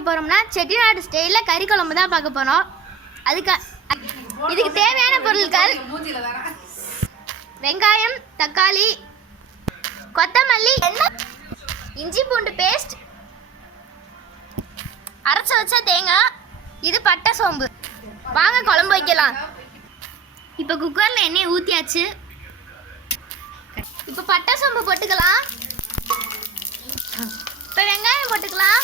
பார்க்க போகிறோம்னா செட்டிநாடு ஸ்டைலில் கறி குழம்பு தான் பார்க்க போகிறோம். இதுக்கு தேவையான பொருட்கள் வெங்காயம், தக்காளி, கொத்தமல்லி, இஞ்சி பூண்டு பேஸ்ட், அரைச்சி வச்ச தேங்காய், இது பட்டை சோம்பு. வாங்க குழம்பு வைக்கலாம். இப்போ குக்கரில் எண்ணெயை ஊற்றியாச்சு. இப்போ பட்டை சோம்பு போட்டுக்கலாம். இப்போ வெங்காயம் போட்டுக்கலாம்.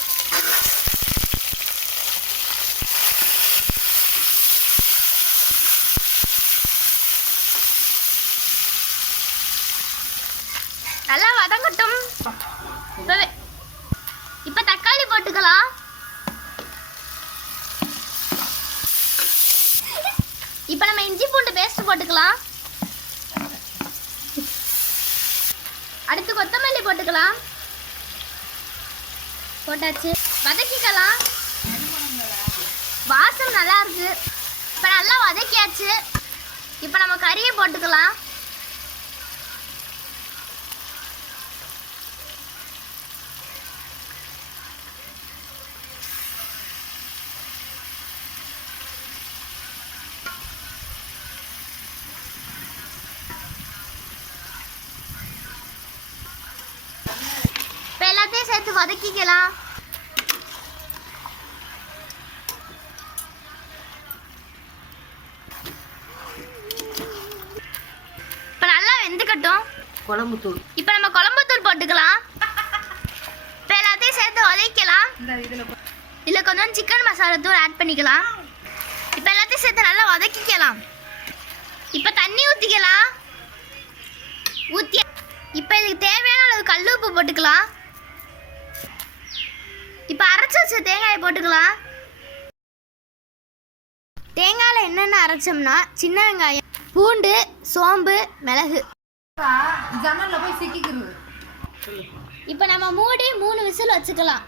நல்லா வதங்கட்டும். இப்போ தக்காளி போட்டுக்கலாம். இப்போ நம்ம இஞ்சி பூண்டு பேஸ்ட் போட்டுக்கலாம். அடுத்து கொத்தமல்லி போட்டுக்கலாம். போட்டாச்சு, வதக்கிக்கலாம். வாசம் நல்லா இருக்கு. இப்போ நல்லா வதக்கியாச்சு. இப்போ நம்ம கறியை போட்டுக்கலாம். இப்போ எல்லாத்தையும் சேர்த்து வதக்கிக்கலாம். இப்போ நல்லா வெந்துக்கட்டும். குழம்புத்தூள். இப்போ நம்ம குழம்புத்தூள் போட்டுக்கலாம். இப்போ எல்லாத்தையும் சேர்த்து வதக்கலாம். இதில் கொஞ்சம் சிக்கன் மசாலா தூள் ஆட் பண்ணிக்கலாம். இப்போ எல்லாத்தையும் சேர்த்து நல்லா வதக்கிக்கலாம். இப்போ தண்ணி ஊற்றிக்கலாம். ஊற்றி இப்போ இதுக்கு தேவையான அளவு கல் உப்பு போட்டுக்கலாம். இப்போ அரைச்சி வச்ச தேங்காயை போட்டுக்கலாம். தேங்காயில் என்னென்ன அரைச்சோம்னா சின்ன வெங்காயம், பூண்டு, சோம்பு, மிளகு. ஜன்னல்ல போய் சிக்கிக்கிறது. இப்போ நம்ம மூடி 3 விசில் வச்சுக்கலாம்.